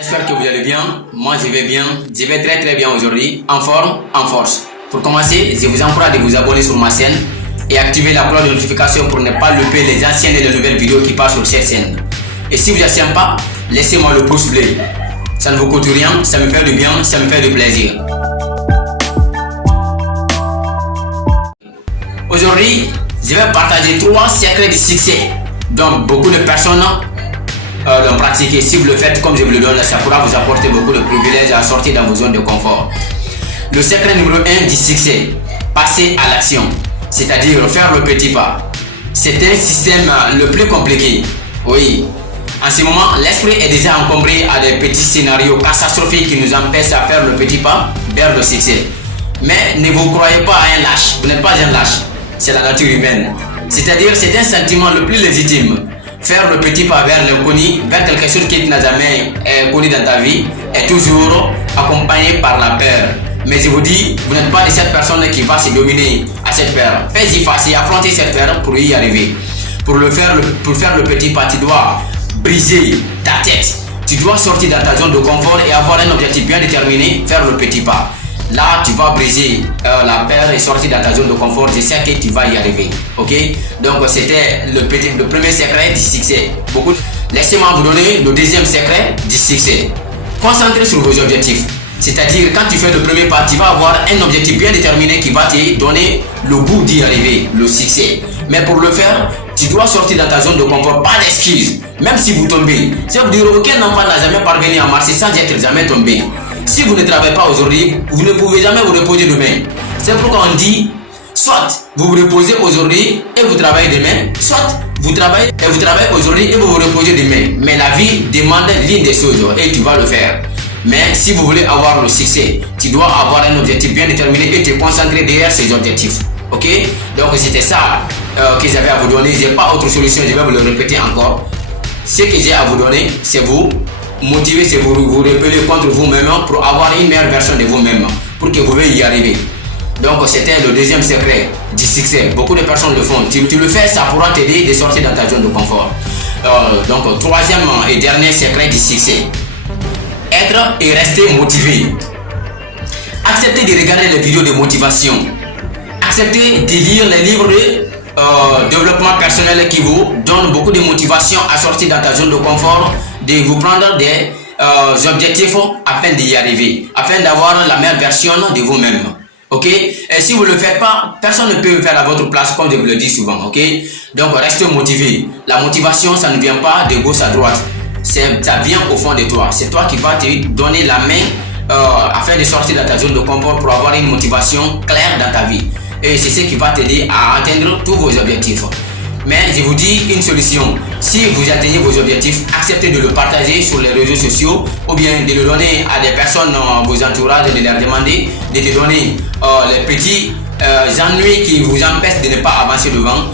J'espère que vous allez bien. Moi, je vais bien. Je vais très bien aujourd'hui. En forme, en force. Pour commencer, je vous encourage de vous abonner sur ma chaîne et activer la cloche de notification pour ne pas louper les anciennes et les nouvelles vidéos qui passent sur cette chaîne. Et si vous êtes sympa, laissez-moi le pouce bleu. Ça ne vous coûte rien, ça me fait du bien, ça me fait du plaisir. Aujourd'hui, je vais partager 3 secrets du succès dont beaucoup de personnes l'ont pratiqué. Si vous le faites comme je vous le donne, ça pourra vous apporter beaucoup de privilèges à sortir dans vos zones de confort. Le secret numéro 1 du succès, passer à l'action, c'est-à-dire faire le petit pas. C'est un système le plus compliqué. Oui, en ce moment, l'esprit est déjà encombré à des petits scénarios catastrophiques qui nous empêchent à faire le petit pas vers le succès. Mais ne vous croyez pas à un lâche, vous n'êtes pas un lâche, c'est la nature humaine. C'est-à-dire, c'est un sentiment le plus légitime. Faire le petit pas vers l'inconnu, vers quelque chose qui n'a jamais connu dans ta vie, est toujours accompagné par la peur. Mais je vous dis, vous n'êtes pas de cette personne qui va se dominer à cette peur. Faites-y face et affrontez cette peur pour y arriver. Pour faire le petit pas, tu dois briser ta tête. Tu dois sortir dans ta zone de confort et avoir un objectif bien déterminé, faire le petit pas. Là, tu vas briser la peur et sortir dans ta zone de confort. Je sais que tu vas y arriver. Ok? Donc, c'était le premier secret du succès. Laissez-moi vous donner le deuxième secret du succès. Concentrez sur vos objectifs. C'est-à-dire, quand tu fais le premier pas, tu vas avoir un objectif bien déterminé qui va te donner le goût d'y arriver, le succès. Mais pour le faire, tu dois sortir dans ta zone de confort, pas d'excuses. Même si vous tombez. Si vous dites, aucun enfant n'a jamais parvenu à marcher sans être jamais tombé. Si vous ne travaillez pas aujourd'hui, vous ne pouvez jamais vous reposer demain. C'est pourquoi on dit, soit vous vous reposez aujourd'hui et vous travaillez demain, soit vous travaillez aujourd'hui et vous vous reposez demain. Mais la vie demande l'une des choses et tu vas le faire. Mais si vous voulez avoir le succès, tu dois avoir un objectif bien déterminé et te concentrer derrière ces objectifs. Ok? Donc c'était ça que j'avais à vous donner. Je n'ai pas autre solution, je vais vous le répéter encore. Ce que j'ai à vous donner, c'est vous motiver, c'est vous rebeller contre vous-même pour avoir une meilleure version de vous-même, pour que vous puissiez y arriver. Donc c'était le deuxième secret du succès. Beaucoup de personnes le font. Tu le fais, ça pourra t'aider de sortir dans ta zone de confort. Donc troisième et dernier secret du succès. Être et rester motivé. Acceptez de regarder les vidéos de motivation. Acceptez de lire les livres de développement personnel qui vous donnent beaucoup de motivation à sortir dans ta zone de confort, de vous prendre des objectifs afin d'y arriver, afin d'avoir la meilleure version de vous-même. Ok? Et si vous ne le faites pas, personne ne peut le faire à votre place, comme je vous le dis souvent. Ok? Donc restez motivé. La motivation, ça ne vient pas de gauche à droite. Ça vient au fond de toi. C'est toi qui vas te donner la main afin de sortir dans ta zone de confort pour avoir une motivation claire dans ta vie. Et c'est ce qui va t'aider à atteindre tous vos objectifs. Mais je vous dis une solution. Si vous atteignez vos objectifs, acceptez de le partager sur les réseaux sociaux ou bien de le donner à des personnes vos entourages, de leur demander de te donner les petits ennuis qui vous empêchent de ne pas avancer devant.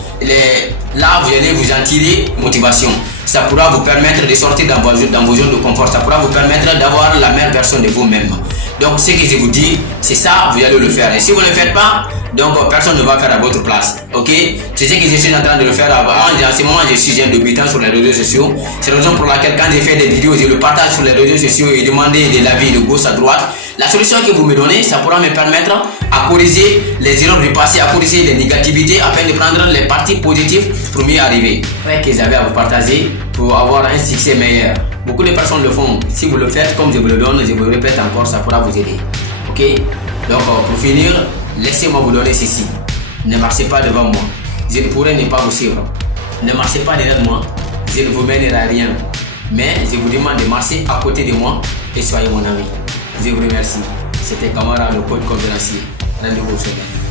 Là, vous allez vous en tirer motivation. Ça pourra vous permettre de sortir dans vos zones de confort. Ça pourra vous permettre d'avoir la meilleure version de vous-même. Donc, ce que je vous dis, c'est ça, vous allez le faire. Et si vous ne le faites pas, donc personne ne va faire à votre place. Ok? C'est ce que je suis en train de le faire. En ce moment, je suis un débutant sur les réseaux sociaux. C'est la raison pour laquelle, quand j'ai fait des vidéos, je le partage sur les réseaux sociaux et demander de l'avis de gauche à droite. La solution que vous me donnez, ça pourra me permettre à corriger les erreurs du passé, à corriger les négativités afin de prendre les parties positives pour mieux arriver. Ouais, que j'avais à vous partager pour avoir un succès meilleur. Beaucoup de personnes le font. Si vous le faites comme je vous le donne, je vous le répète encore, ça pourra vous aider. Ok? Donc pour finir, laissez-moi vous donner ceci. Ne marchez pas devant moi. Je ne pourrai ne pas vous suivre. Ne marchez pas derrière moi. Je ne vous mènerai à rien. Mais je vous demande de marcher à côté de moi et soyez mon ami. Je vous remercie. C'était Camara, le coach conférencier. Rendez-vous au sommet.